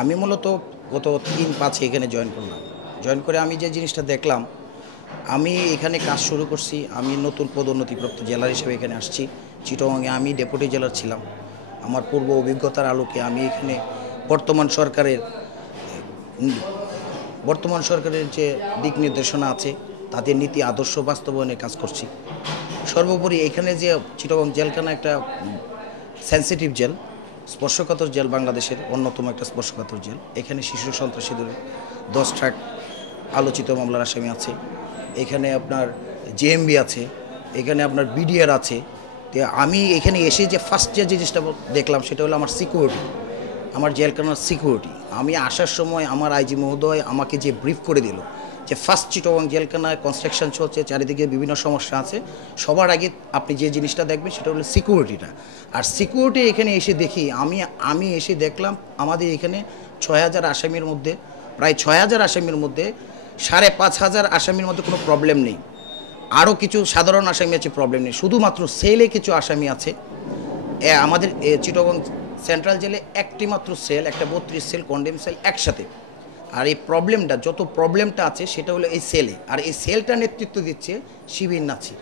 আমি মূলত গত তিন পাঁচে এখানে জয়েন করলাম। জয়েন করে আমি যে জিনিসটা দেখলাম, আমি এখানে কাজ শুরু করছি, আমি নতুন পদোন্নতিপ্রাপ্ত জেলার হিসেবে এখানে আসছি। চিটগাঁয়ে আমি ডেপুটি জেলার ছিলাম। আমার পূর্ব অভিজ্ঞতার আলোকে আমি এখানে বর্তমান সরকারের বর্তমান সরকারের যে দিক নির্দেশনা আছে তাদের নীতি আদর্শ বাস্তবায়নে কাজ করছি। সর্বোপরি এখানে যে চিটগাং জেলখানা একটা সেন্সিটিভ জেল স্পর্শকাতর জেল বাংলাদেশের অন্যতম একটা স্পর্শকাতর জেল। এখানে শিশু সন্ত্রাসীদের দশ ট্রাক আলোচিত মামলার আসামি আছে। এখানে আপনার জেএমবি আছে, এখানে আপনার বিডিআর আছে। তো আমি এখানে এসে যে ফার্স্ট যে জিনিসটা দেখলাম সেটা হলো আমার সিকিউরিটি আমার জেলখানার সিকিউরিটি আমি আসার সময় আমার আইজি মহোদয় আমাকে যে ব্রিফ করে দিল যে ফার্স্ট চিটগং জেলখানায় কনস্ট্রাকশন চলছে, চারিদিকে বিভিন্ন সমস্যা আছে, সবার আগে আপনি যে জিনিসটা দেখবেন সেটা হলো সিকিউরিটিটা আর সিকিউরিটি এখানে এসে দেখি, আমি আমি এসে দেখলাম আমাদের এখানে ছয় হাজার আসামির মধ্যে, প্রায় ছয় হাজার আসামির মধ্যে সাড়ে পাঁচ হাজার আসামির মধ্যে কোনো প্রবলেম নেই। আরও কিছু সাধারণ আসামি আছে প্রবলেম নেই। শুধুমাত্র সেলে কিছু আসামি আছে। আমাদের চিটগং সেন্ট্রাল জেলে একটি মাত্র সেল, একটা বত্রিশ সেল কন্ডেম সেল একসাথে। আর এই প্রবলেমটা যত প্রবলেমটা আছে, সেটা হলো এই সেলে। আর এই সেলটা নেতৃত্ব দিচ্ছে শিবির নাসির।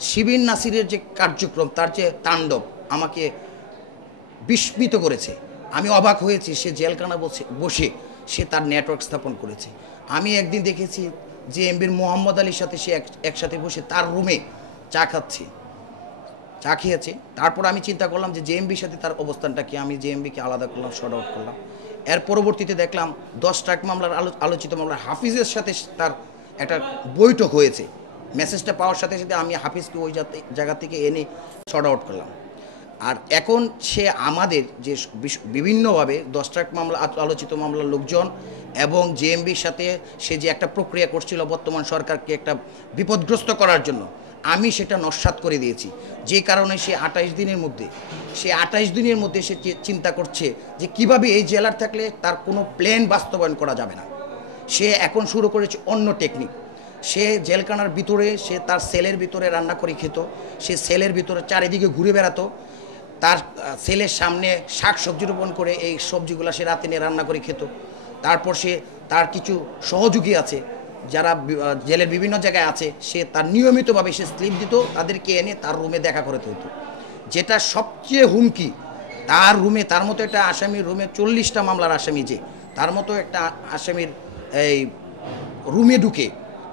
শিবির নাসিরের যে কার্যক্রম, তার যে তাণ্ডব আমাকে বিস্মিত করেছে। আমি অবাক হয়েছি, সে জেলখানা বসে বসে সে তার নেটওয়ার্ক স্থাপন করেছে। আমি একদিন দেখেছি যে এমবির মোহাম্মদ আলীর সাথে সে এক- একসাথে বসে তার রুমে চা খাচ্ছে। চা তারপর আমি চিন্তা করলাম যে জেএমবির সাথে তার অবস্থানটা কি? আমি জেএমবিকে আলাদা করলাম শর্ট আউট করলাম। এর পরবর্তীতে দেখলাম দশ ট্রাক মামলার আলো আলোচিত মামলার হাফিজের সাথে তার একটা বৈঠক হয়েছে। মেসেজটা পাওয়ার সাথে সাথে আমি হাফিজকে ওই জায়গা থেকে এনে শর্ট আউট করলাম। আর এখন সে আমাদের যে বিভিন্নভাবে দশ ট্রাক মামলা আলোচিত মামলার লোকজন এবং জেএমবির সাথে সে যে একটা প্রক্রিয়া করছিল বর্তমান সরকারকে একটা বিপদগ্রস্ত করার জন্য আমি সেটা নস্বাত করে দিয়েছি। যে কারণে সে আঠাইশ দিনের মধ্যে, সে আঠাইশ দিনের মধ্যে সে চিন্তা করছে যে কীভাবে এই জেলার থাকলে তার কোনো প্ল্যান বাস্তবায়ন করা যাবে না। সে এখন শুরু করেছে অন্য টেকনিক। সে জেলখানার ভিতরে, সে তার সেলের ভিতরে রান্না করে খেত, সে সেলের ভিতরে চারিদিকে ঘুরে বেড়াতো। তার সেলের সামনে শাক সবজি রোপণ করে এই সবজিগুলো সে রাতে নিয়ে রান্না করে খেত। তারপর সে তার কিছু সহযোগী আছে যারা জেলের বিভিন্ন জায়গায় আছে, সে তার নিয়মিতভাবে সে স্লিপ দিত, তাদেরকে এনে তার রুমে দেখা করতে হতো যেটা সবচেয়ে হুমকি, তার রুমে, তার মতো একটা আসামির রুমে চল্লিশটা মামলার আসামি যে, তার মতো একটা আসামির এই রুমে ঢুকে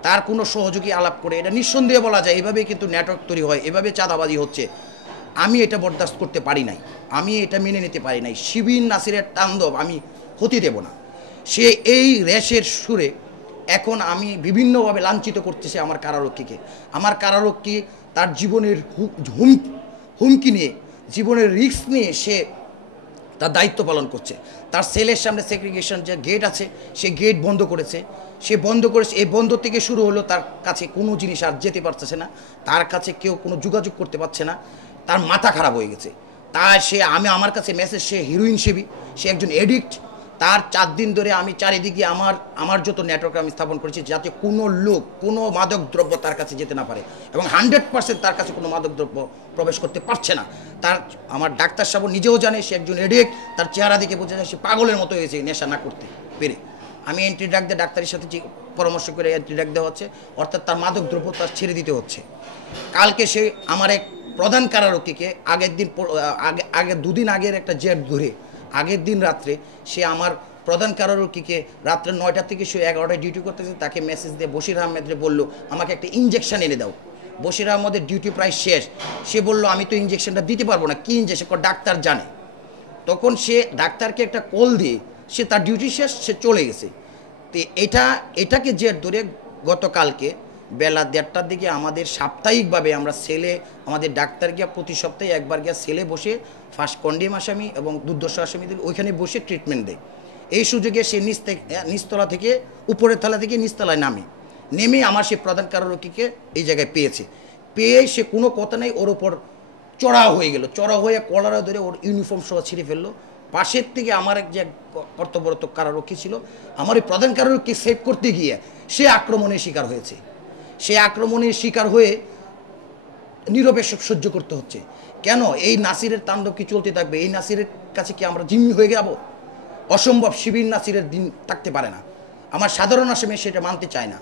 তার কোনো সহযোগী আলাপ করে, এটা নিঃসন্দেহে বলা যায় এভাবে কিন্তু নেটওয়ার্ক তৈরি হয়, এভাবে চাঁদাবাজি হচ্ছে। আমি এটা বরদাস্ত করতে পারি নাই, আমি এটা মেনে নিতে পারি নাই। শিবির নাসিরের তাণ্ডব আমি হতে দেব না। সে এই র্যাশের সুরে এখন আমি বিভিন্নভাবে লাঞ্ছিত করতেছি আমার কারারক্ষীকে। আমার কারারক্ষী তার জীবনের হুম, হুমকি নিয়ে, জীবনের রিস্ক নিয়ে সে তার দায়িত্ব পালন করছে। তার সেলের সামনে সেগ্রিগেশন যে গেট আছে, সে গেট বন্ধ করেছে। সে বন্ধ করেছে এই বন্ধ থেকে শুরু হলো তার কাছে কোনো জিনিস আর যেতে পারতেছে না। তার কাছে কেউ কোনো যোগাযোগ করতে পারছে না। তার মাথা খারাপ হয়ে গেছে। তার সে, আমি, আমার কাছে মেসেজ সে হিরোইন সেবী। সে একজন এডিক্ট তার চার দিন ধরে আমি চারিদিকে আমার আমার যত নেটওয়ার্ক আমি স্থাপন করেছি, যাতে কোনো লোক, কোনো মাদক দ্রব্য তার কাছে যেতে না পারে। এবং হান্ড্রেড পার্সেন্ট তার কাছে কোনো মাদক দ্রব্য প্রবেশ করতে পারছে না। তার, আমার ডাক্তার সাহেব নিজেও জানে, সে একজন এডিক্ট তার চেহারা দেখে বোঝা যায় সে পাগলের মতো হয়েছে, নেশা না করতে পেরে। আমি এন্ট্রি ডাক দিয়ে ডাক্তারের সাথে যে পরামর্শ করে এন্ট্রি ডাক দেওয়া হচ্ছে, অর্থাৎ তার মাদক দ্রব্য তার ছেড়ে দিতে হচ্ছে। কালকে সে আমার এক প্রধান কারারক্ষীকে আগের দিন আগে আগে দুদিন আগের একটা জেট ধরে আগের দিন রাত্রে সে আমার প্রধান কারারক্ষীকে রাত্রে নয়টা থেকে সে এগারোটায় ডিউটি করতেছে, তাকে মেসেজ দিয়ে বশির আহমেদরে বলল, আমাকে একটা ইঞ্জেকশন এনে দাও। বশির আহমদের ডিউটি প্রায় শেষ। সে বলল, আমি তো ইঞ্জেকশনটা দিতে পারব না, কী ইঞ্জেকশন ডাক্তার জানে। তখন সে ডাক্তারকে একটা কল দিয়ে, সে তার ডিউটি শেষ, সে চলে গেছে। তো এটা, এটাকে যে ধরে গতকালকে বেলা দেড়টার দিকে আমাদের সাপ্তাহিকভাবে আমরা সেলে, আমাদের ডাক্তার গিয়া প্রতি সপ্তাহে একবার গিয়া সেলে বসে ফার্স্ট কন্ডেম আসামি এবং দুর্দশ আসামিদের ওইখানে বসে ট্রিটমেন্ট দেয়। এই সুযোগে সে নিচ নিচতলা থেকে, উপরের তলা থেকে নিচতলায় নামে। নেমে আমার সে প্রধান কারারক্ষীকে এই জায়গায় পেয়েছে। পেয়ে সে কোনো কথা নেই, ওর ওপর চড়া হয়ে গেল। চড়া হয়ে কলারা ধরে ওর ইউনিফর্ম সহ ছিঁড়ে ফেলল। পাশের থেকে আমার এক যে কর্তব্যরত কারারক্ষী ছিল, আমার এই প্রধান কারারক্ষী সেভ করতে গিয়ে সে আক্রমণের শিকার হয়েছে। সে আক্রমণের শিকার হয়ে নীরবে সহ্য করতে হচ্ছে। কেন? এই নাসিরের তাণ্ডব কি চলতে থাকবে? এই নাসিরের কাছে কি আমরা জিম্মি হয়ে যাব? অসম্ভব শিবির নাসিরের দিন থাকতে পারে না। আমার সাধারণ আসামে সেটা মানতে চায় না।